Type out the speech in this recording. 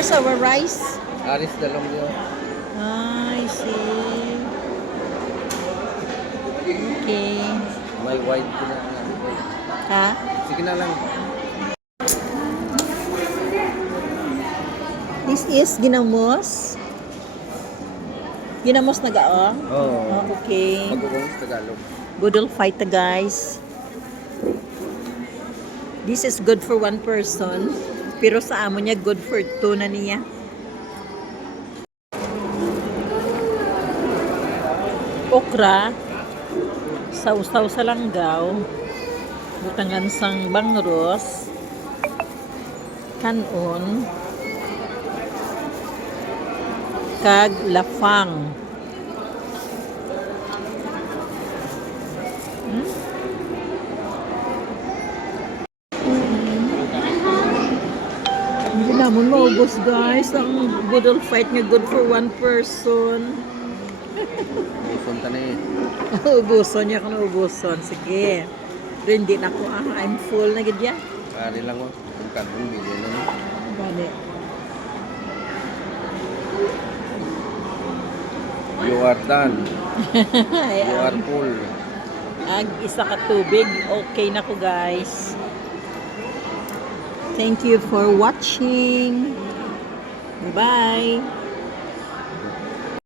Where's our rice? Aris dalawang yun. I see. Okay. May white ko na. Ha? Sige na lang. This is ginamos. Ginamos na gaong? Oo. Oh, okay. Mag-uong sa Tagalog. Budol fight guys. This is good for one person. Pero sa amo niya, good for two na niya. Okra. Sausaw sa langgaw. Butangan sang bangros. Kanon. Kag lafang. Hindi naman maubos guys. Ang budol fight nga good for one person. Uson ta na eh. Ubuson niya kung ubuson. Sige. Pero hindi na ako. I'm full na gidya. Ari lang mo. Ang katong video na no. Bale. You are done. You are full. Ag isa ka tubig. Okay na ko guys. Thank you for watching. Bye-bye.